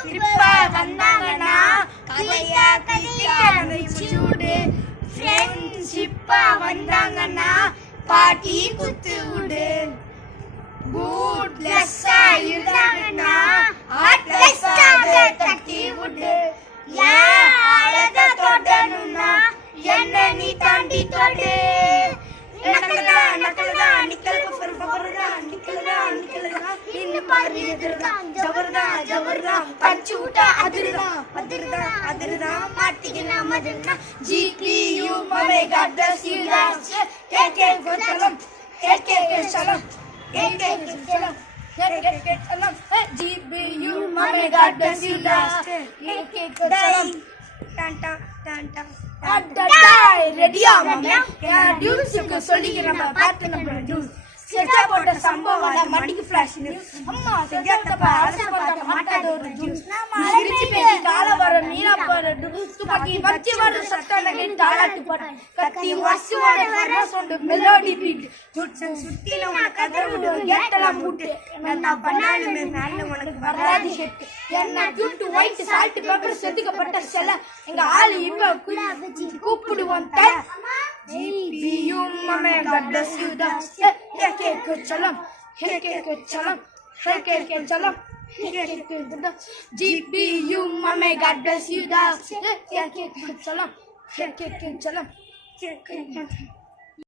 ட்ரிப்பா வந்தாங்கன்னா சூடு ஃப்ரெண்ட்ஷிப்பா வந்தாங்கன்னா பாட்டி குத்து விடு கூட்லெஸ்ஸா இருந்தாங்கன்னா ஆட்லெஸ்ஸாவே தட்டி விடு ஏன் அழக தொடணும்னா என்ன நீ தாண்டி தொடு ரெடியா சொல்லிக்கிறேன் பார்த்து நம்ம ஜூஸ் செட்டா போட்ட சம்பவம் மண்டிக்கு ஃபிளாஷ் அம்மா செஞ்சப்ப அரச பார்க்க மாட்டாத ஒரு ஜூஸ் சிரிச்சு பேசி கால வர மீனா போற துப்பாக்கி வச்சி வர சத்தன கேட்டு தாளாட்டு போற கத்தி வசுவோட வர சொண்டு மெலோடி பீட் ஜூட் சுத்தில உனக்கு கதற விடு கேட்டலாம் மூட்டு நான் பண்ணாலுமே மேல உனக்கு வராது ஷெட் என்ன ஜூட் ஒயிட் சால்ட் பேப்பர் செதுக்கப்பட்ட செல எங்க ஆளு இப்ப கூப்பிடுவோம் தை GPU mame God bless you da ke chalam ke chalam ke chalam GPU mame God bless you da ke chalam ke chalam